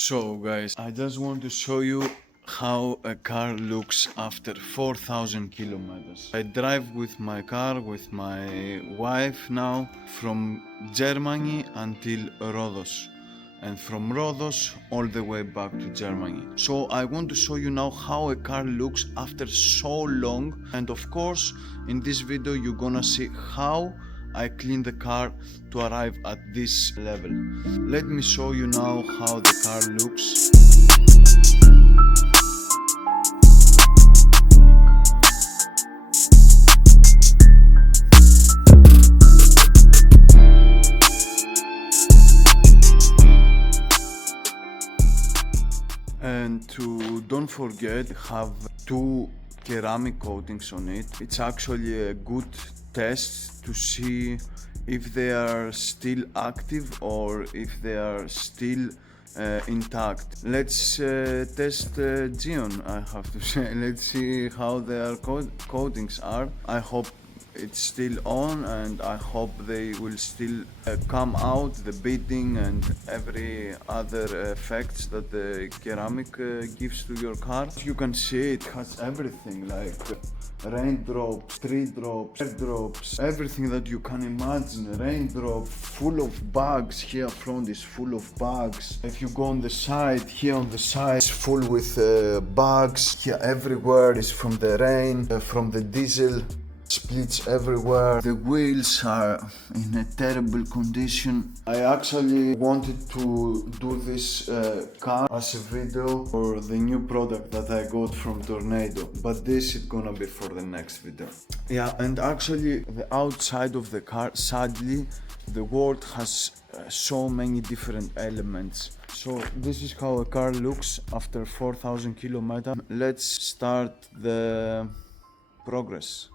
So guys, I just want to show you how a car looks after 4,000 kilometers. I drive with my car, with my wife now, from Germany until Rhodos, and from Rhodos all the way back to Germany. So I want to show you now how a car looks after so long, and of course in this video you're gonna see how I clean the car to arrive at this level. Let me show you now how the car looks. And don't forget, have two ceramic coatings on it. It's actually a good test to see if they are still active or if they are still intact. Let's test Gion, I have to say. Let's see how their coatings are. I hope it's still on, and I hope they will still come out, the beading and every other effects that the ceramic gives to your car. As you can see, it has everything like raindrops, tree drops, air drops, everything that you can imagine. Raindrop, full of bugs. Here front is full of bugs. If you go on the side, here on the side it's full with bugs. Here everywhere is from the rain, from the diesel. Splits everywhere. The wheels are in a terrible condition. I actually wanted to do this car as a video for the new product that I got from Tornado, but this is gonna be for the next video. Yeah, and actually the outside of the car, sadly, the world has so many different elements. So this is how a car looks after 4,000 kilometers. Let's start the progress.